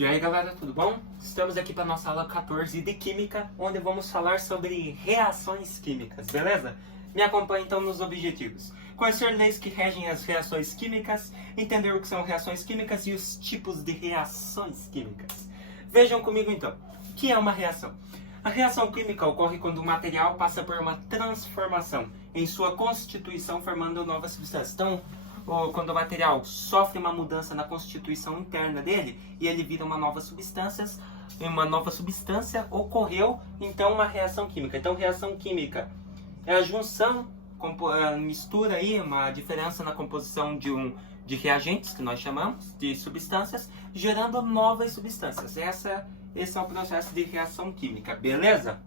E aí galera, tudo bom? Estamos aqui para nossa aula 14 de Química, onde vamos falar sobre reações químicas, beleza? Me acompanhe então nos objetivos. Conhecer leis que regem as reações químicas, entender o que são reações químicas e os tipos de reações químicas. Vejam comigo então, o que é uma reação? A reação química ocorre quando o material passa por uma transformação em sua constituição, formando novas substâncias. Então, quando o material sofre uma mudança na constituição interna dele e ele vira uma nova substância, ocorreu então uma reação química. Então, reação química é a junção, a mistura aí, uma diferença na composição de reagentes, que nós chamamos de substâncias, gerando novas substâncias. Esse é o processo de reação química, beleza?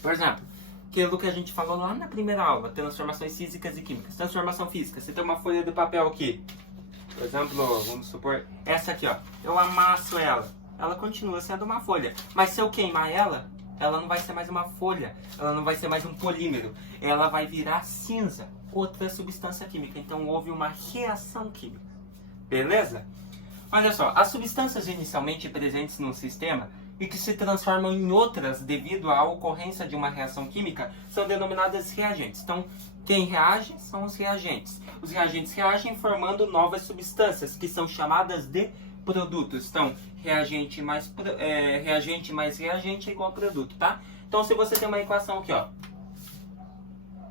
Por exemplo, aquilo que a gente falou lá na primeira aula, transformações físicas e químicas. Transformação física, você tem uma folha de papel aqui, por exemplo, vamos supor, essa aqui, ó, eu amasso ela continua sendo uma folha, mas se eu queimar ela não vai ser mais uma folha, ela não vai ser mais um polímero, ela vai virar cinza, outra substância química. Então houve uma reação química, beleza? Olha só, as substâncias inicialmente presentes no sistema e que se transformam em outras devido à ocorrência de uma reação química são denominadas reagentes. Então, quem reage são os reagentes. Os reagentes reagem formando novas substâncias, que são chamadas de produtos. Então, reagente mais reagente é igual a produto, tá? Então, se você tem uma equação aqui, ó,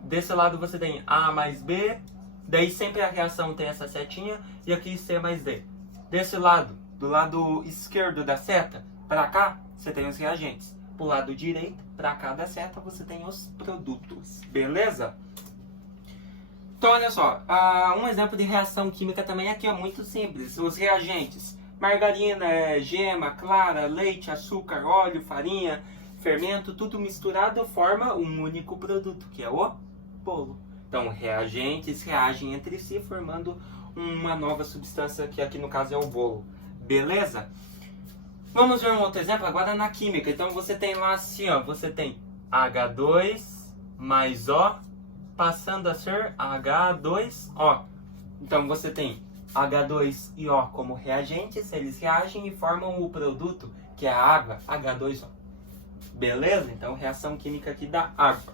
desse lado você tem A mais B, daí sempre a reação tem essa setinha, e aqui C mais D. Desse lado, do lado esquerdo da seta, para cá, você tem os reagentes. Pro lado direito, para cá da seta, você tem os produtos. Beleza? Então, olha só. Um exemplo de reação química também aqui é muito simples. Os reagentes. Margarina, gema, clara, leite, açúcar, óleo, farinha, fermento, tudo misturado forma um único produto, que é o bolo. Então, reagentes reagem entre si, formando uma nova substância, que aqui no caso é o bolo. Beleza? Vamos ver um outro exemplo agora na química. Então você tem lá assim, ó, você tem H2 mais O passando a ser H2O. Então você tem H2 e O como reagentes, eles reagem e formam o produto, que é a água, H2O. Beleza? Então reação química aqui da água.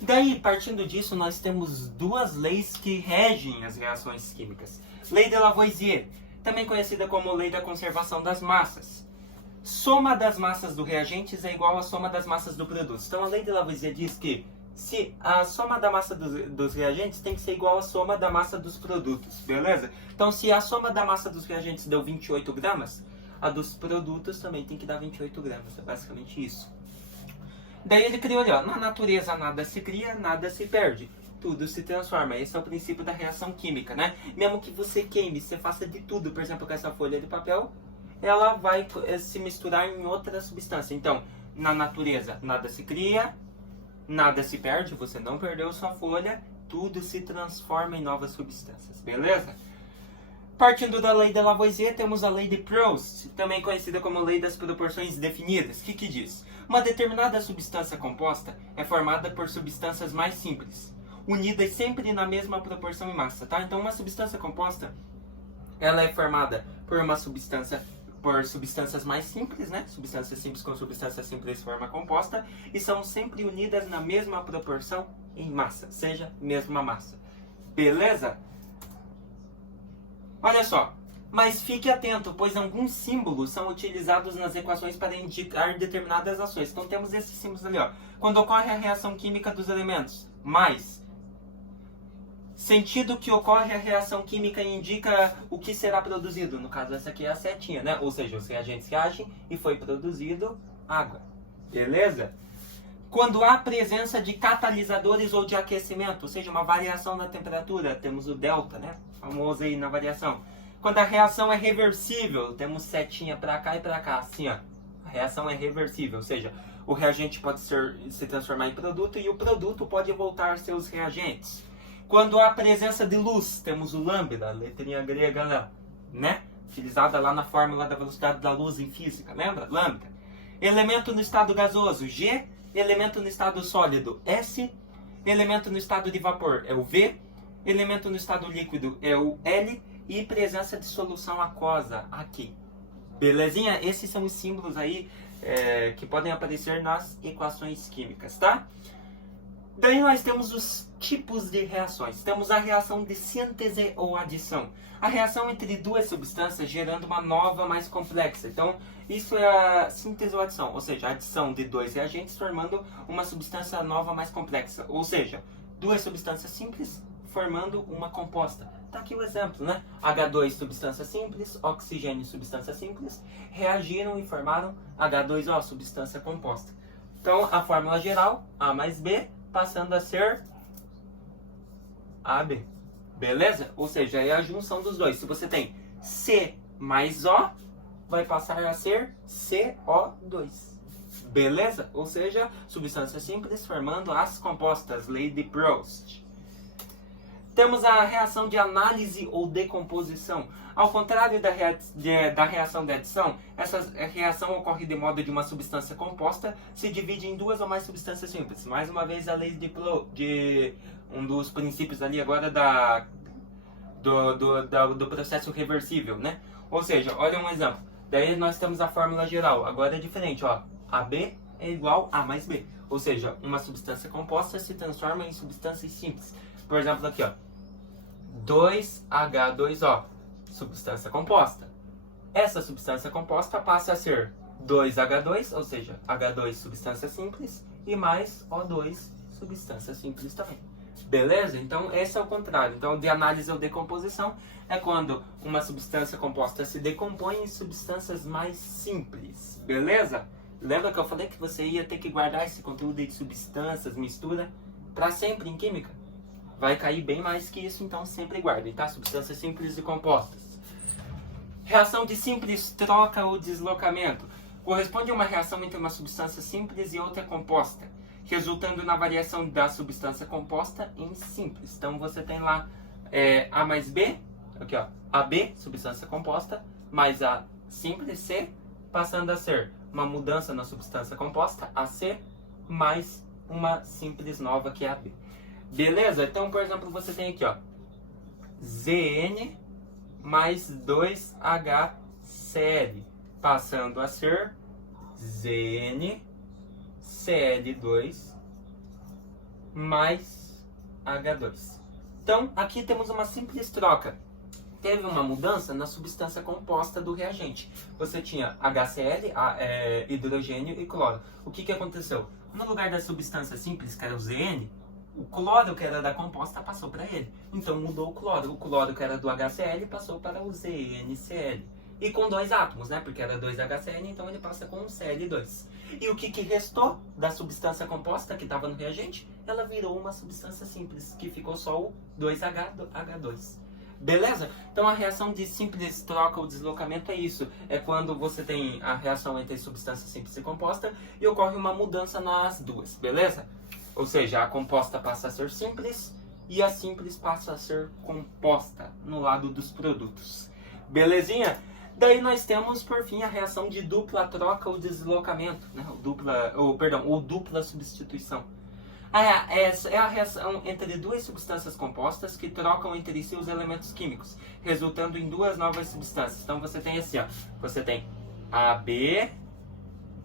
Daí, partindo disso, nós temos duas leis que regem as reações químicas. Lei de Lavoisier, também conhecida como lei da conservação das massas. Soma das massas dos reagentes é igual à soma das massas do produto. Então a lei de Lavoisier diz que se a soma da massa dos reagentes tem que ser igual à soma da massa dos produtos, beleza? Então se a soma da massa dos reagentes deu 28 gramas, a dos produtos também tem que dar 28 gramas, é basicamente isso. Daí ele criou ali, ó, na natureza nada se cria, nada se perde. Tudo se transforma. Esse é o princípio da reação química, né? Mesmo que você queime, você faça de tudo, por exemplo, com essa folha de papel, ela vai se misturar em outra substância. Então, na natureza nada se cria, nada se perde, você não perdeu sua folha, tudo se transforma em novas substâncias, beleza? Partindo da lei de Lavoisier, temos a lei de Proust, também conhecida como lei das proporções definidas. O que diz? Uma determinada substância composta é formada por substâncias mais simples, unidas sempre na mesma proporção e massa, tá? Então, uma substância composta, ela é formada por substâncias mais simples, né? Substâncias simples com substâncias simples forma composta, e são sempre unidas na mesma proporção em massa, seja mesma massa. Beleza? Olha só, mas fique atento, pois alguns símbolos são utilizados nas equações para indicar determinadas ações. Então temos esses símbolos ali, ó. Quando ocorre a reação química dos elementos, mais. Sentido que ocorre a reação química indica o que será produzido. No caso, essa aqui é a setinha, né? Ou seja, os reagentes reagem e foi produzido água. Beleza? Quando há presença de catalisadores ou de aquecimento, ou seja, uma variação na temperatura, temos o delta, né? Famoso aí na variação. Quando a reação é reversível, temos setinha para cá e para cá, assim, ó. A reação é reversível, ou seja, o reagente pode se transformar em produto e o produto pode voltar a ser os reagentes. Quando há presença de luz, temos o lambda, a letrinha grega lá, né? Utilizada lá na fórmula da velocidade da luz em física, lembra? Lambda. Elemento no estado gasoso, G. Elemento no estado sólido, S. Elemento no estado de vapor é o V. Elemento no estado líquido é o L. e presença de solução aquosa aqui. Belezinha? Esses são os símbolos aí que podem aparecer nas equações químicas, tá? Daí nós temos os tipos de reações. Temos a reação de síntese ou adição. A reação entre duas substâncias gerando uma nova mais complexa. Então, isso é a síntese ou adição. Ou seja, a adição de dois reagentes formando uma substância nova mais complexa. Ou seja, duas substâncias simples formando uma composta. Tá aqui o exemplo, né? H2, substância simples, oxigênio, substância simples, reagiram e formaram H2O, substância composta. Então, a fórmula geral, A mais B, passando a ser AB. Beleza? Ou seja, é a junção dos dois. Se você tem C mais O, vai passar a ser CO2. Beleza? Ou seja, substâncias simples formando as compostas. Lei de Proust. Temos a reação de análise ou decomposição. Ao contrário da reação de adição, essa reação ocorre de modo de uma substância composta se divide em duas ou mais substâncias simples. Mais uma vez a lei de um dos princípios ali agora do processo reversível, né? Ou seja, olha um exemplo. Daí nós temos a fórmula geral. Agora é diferente, ó. AB é igual a mais B. Ou seja, uma substância composta se transforma em substâncias simples. Por exemplo, aqui, ó. 2H2O, substância composta. Essa substância composta passa a ser 2H2, ou seja, H2 substância simples e mais O2 substância simples também. Beleza? Então, esse é o contrário. Então, de análise ou decomposição é quando uma substância composta se decompõe em substâncias mais simples. Beleza? Lembra que eu falei que você ia ter que guardar esse conteúdo aí de substâncias, mistura, para sempre em química? Vai cair bem mais que isso, então sempre guardem, tá? Substâncias simples e compostas. Reação de simples troca ou deslocamento. Corresponde a uma reação entre uma substância simples e outra composta, resultando na variação da substância composta em simples. Então você tem lá A mais B, aqui ó, AB, substância composta, mais A simples, C, passando a ser uma mudança na substância composta, AC, mais uma simples nova que é AB. Beleza? Então, por exemplo, você tem aqui, ó, Zn mais 2HCl, passando a ser ZnCl2 mais H2. Então, aqui temos uma simples troca. Teve uma mudança na substância composta do reagente. Você tinha HCl, hidrogênio e cloro. O que aconteceu? No lugar da substância simples, que era o Zn, o cloro que era da composta passou para ele. Então mudou o cloro. O cloro que era do HCl passou para o ZnCl. E com dois átomos, né? Porque era 2HCl, então ele passa com um Cl2. E o que restou da substância composta que estava no reagente? Ela virou uma substância simples, que ficou só o 2H2. Beleza? Então a reação de simples troca ou deslocamento é isso. É quando você tem a reação entre substância simples e composta e ocorre uma mudança nas duas. Beleza? Ou seja, a composta passa a ser simples e a simples passa a ser composta no lado dos produtos. Belezinha? Daí nós temos, por fim, a reação de dupla troca ou deslocamento, né? ou dupla substituição. Essa é a reação entre duas substâncias compostas que trocam entre si os elementos químicos, resultando em duas novas substâncias. Então você tem assim, ó, você tem AB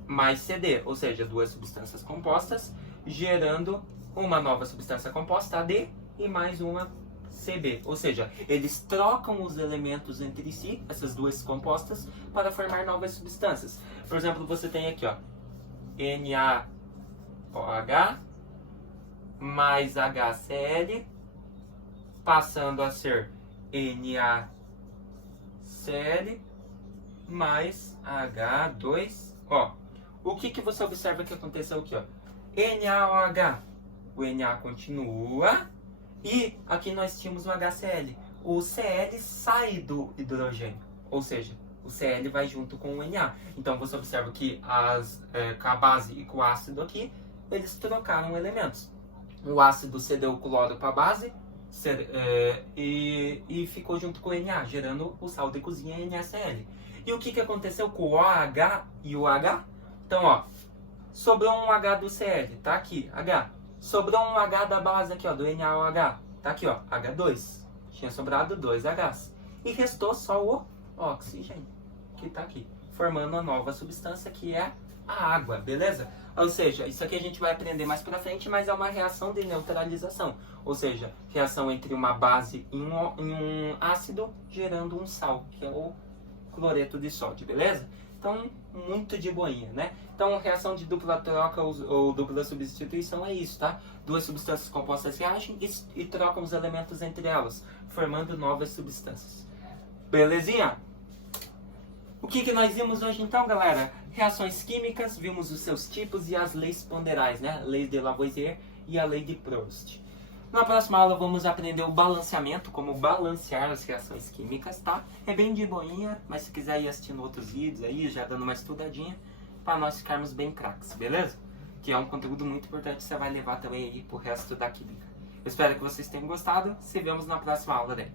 mais CD, ou seja, duas substâncias compostas, gerando uma nova substância composta, AD, e mais uma CB. Ou seja, eles trocam os elementos entre si, essas duas compostas, para formar novas substâncias. Por exemplo, você tem aqui, ó, NaOH mais HCl, passando a ser NaCl mais H2O. O que você observa que aconteceu aqui, ó? NaOH, o Na continua e aqui nós tínhamos o HCl. O Cl sai do hidrogênio, ou seja, o Cl vai junto com o Na. Então você observa que com a base e com o ácido aqui, eles trocaram elementos. O ácido cedeu o cloro para a base e ficou junto com o Na, gerando o sal de cozinha NaCl. E o que aconteceu com o OH e o H? Então, ó, sobrou um H do Cl, tá aqui, H. Sobrou um H da base aqui, ó, do NaOH, tá aqui, ó, H2. Tinha sobrado dois Hs. e restou só o oxigênio, que está aqui, formando uma nova substância que é a água, beleza? Ou seja, isso aqui a gente vai aprender mais pra frente, mas é uma reação de neutralização. Ou seja, reação entre uma base e um ácido gerando um sal, que é o cloreto de sódio, beleza? Então, muito de boinha, né? Então, reação de dupla troca ou dupla substituição é isso, tá? Duas substâncias compostas reagem e trocam os elementos entre elas, formando novas substâncias. Belezinha? O que nós vimos hoje então, galera? Reações químicas, vimos os seus tipos e as leis ponderais, né? Lei de Lavoisier e a lei de Proust. Na próxima aula vamos aprender o balanceamento, como balancear as reações químicas, tá? É bem de boinha, mas se quiser ir assistindo outros vídeos aí, já dando uma estudadinha, para nós ficarmos bem craques, beleza? Que é um conteúdo muito importante que você vai levar também aí pro resto da química. Eu espero que vocês tenham gostado, se vemos na próxima aula daí.